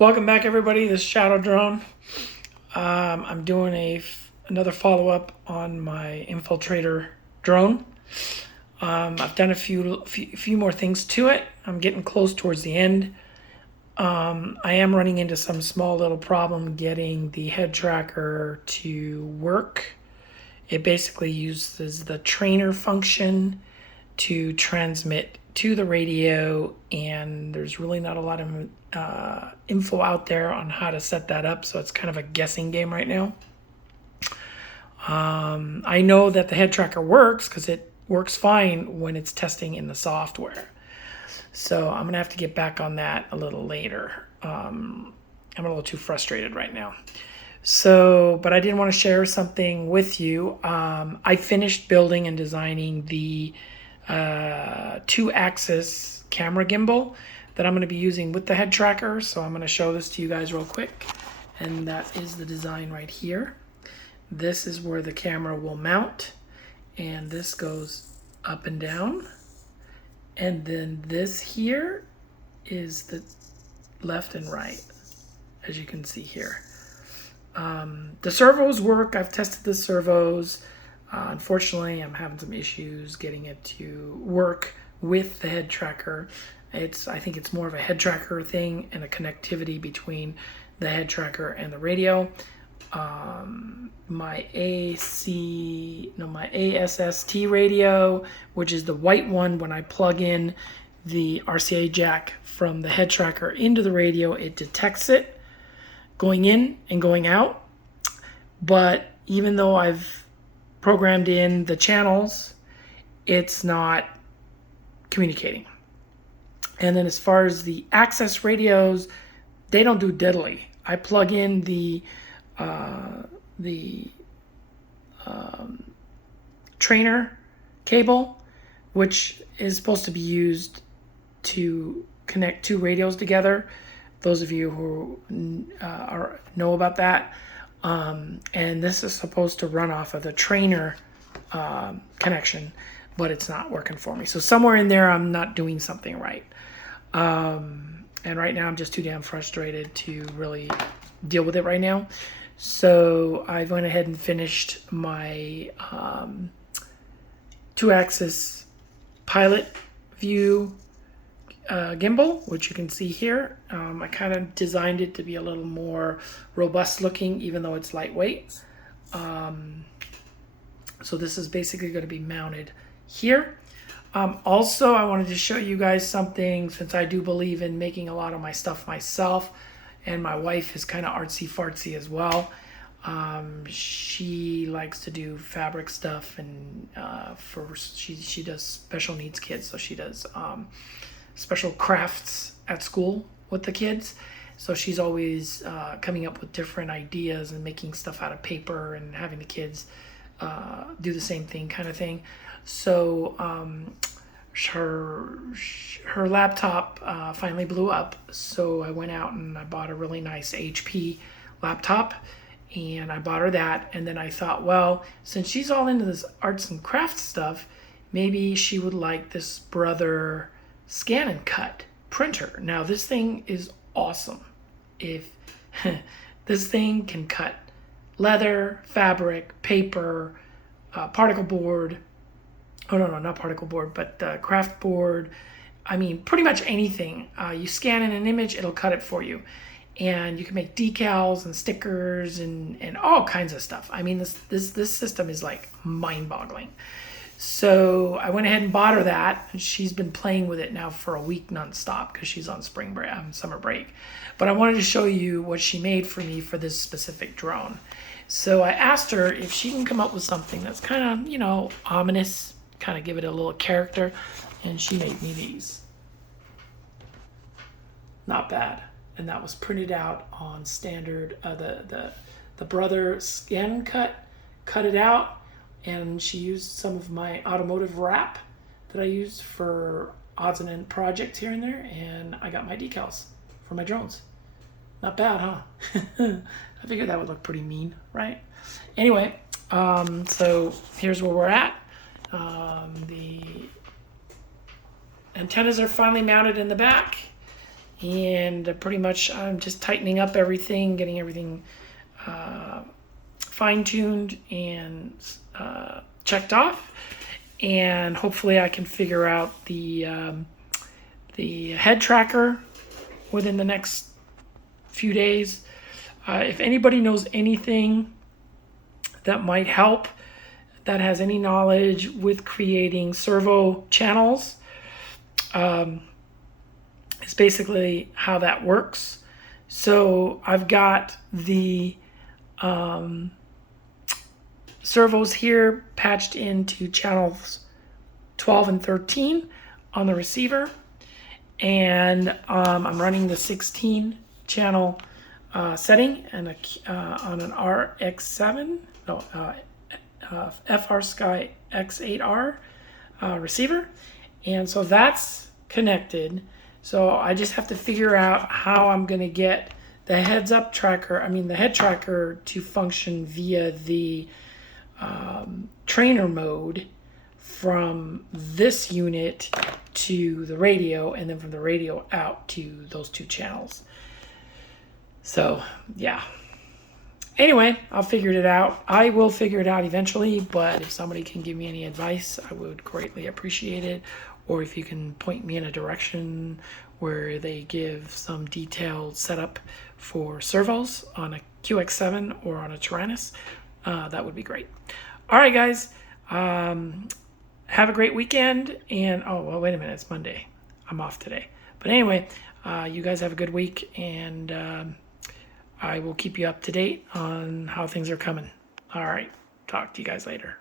Welcome back, everybody. This is Shadow Drone. I'm doing another follow-up on my Infiltrator drone. I've done a few more things to it. I'm getting close towards the end. I am running into some small little problem getting the head tracker to work. It basically uses the trainer function to transmit to the radio, and there's really not a lot of info out there on how to set that up, so it's kind of a guessing game right now. I know that the head tracker works because it works fine when it's testing in the software. So I'm gonna have to get back on that a little later. I'm a little too frustrated right now. But I did want to share something with you. I finished building and designing the 2-axis camera gimbal that I'm going to be using with the head tracker. So I'm going to show this to you guys real quick. And that is the design right here. This is where the camera will mount. And this goes up and down. And then this here is the left and right, as you can see here. The servos work. I've tested the servos. Unfortunately, I'm having some issues getting it to work with the head tracker. I think it's more of a head tracker thing and a connectivity between the head tracker and the radio. My ASST radio, which is the white one, when I plug in the RCA jack from the head tracker into the radio, it detects it going in and going out. But even though I've programmed in the channels, it's not communicating. And then as far as the access radios, they don't do diddly. I plug in the trainer cable, which is supposed to be used to connect 2 radios together. Those of you who know about that. And this is supposed to run off of the trainer connection, but it's not working for me. So somewhere in there, I'm not doing something right. And right now, I'm just too damn frustrated to really deal with it right now. So I went ahead and finished my 2-axis pilot view gimbal, which you can see here. I kind of designed it to be a little more robust looking, even though it's lightweight. So this is basically going to be mounted here. Also, I wanted to show you guys something, since I do believe in making a lot of my stuff myself, and my wife is kind of artsy-fartsy as well. She likes to do fabric stuff, and she does special needs kids, so she does special crafts at school with the kids. So she's always coming up with different ideas and making stuff out of paper and having the kids do the same thing, kind of thing. So her laptop finally blew up. So I went out and I bought a really nice HP laptop, and I bought her that. And then I thought, well, since she's all into this arts and crafts stuff, maybe she would like this Brother scan and cut printer. Now this thing is awesome. If this thing can cut leather, fabric, paper, particle board. Oh no, not particle board, but craft board. I mean, pretty much anything. You scan in an image, it'll cut it for you. And you can make decals and stickers and all kinds of stuff. I mean, this system is like mind-boggling. So I went ahead and bought her that, and she's been playing with it now for a week nonstop because she's on summer break. But I wanted to show you what she made for me for this specific drone. So I asked her if she can come up with something that's kind of, ominous, kind of give it a little character, and she made me these. Not bad. And that was printed out on standard, the Brother scan cut it out. And she used some of my automotive wrap that I used for odds and end projects here and there. And I got my decals for my drones. Not bad, huh? I figured that would look pretty mean, right? Anyway, so here's where we're at. The antennas are finally mounted in the back. and pretty much I'm just tightening up everything, getting everything fine-tuned and checked off, and hopefully I can figure out the head tracker within the next few days. If anybody knows anything that might help, that has any knowledge with creating servo channels, it's basically how that works. So I've got the servos here patched into channels 12 and 13 on the receiver, and I'm running the 16 channel setting and on an RX7, no, FR Sky X8R receiver, and so that's connected. So I just have to figure out how I'm going to get the head tracker to function via the trainer mode from this unit to the radio, and then from the radio out to those two channels. So yeah. Anyway, I'll figure it out. I will figure it out eventually, but if somebody can give me any advice, I would greatly appreciate it. Or if you can point me in a direction where they give some detailed setup for servos on a QX7 or on a Tyrannus, that would be great. All right, guys. Have a great weekend. And, oh, well, wait a minute. It's Monday. I'm off today. But anyway, you guys have a good week, and I will keep you up to date on how things are coming. All right. Talk to you guys later.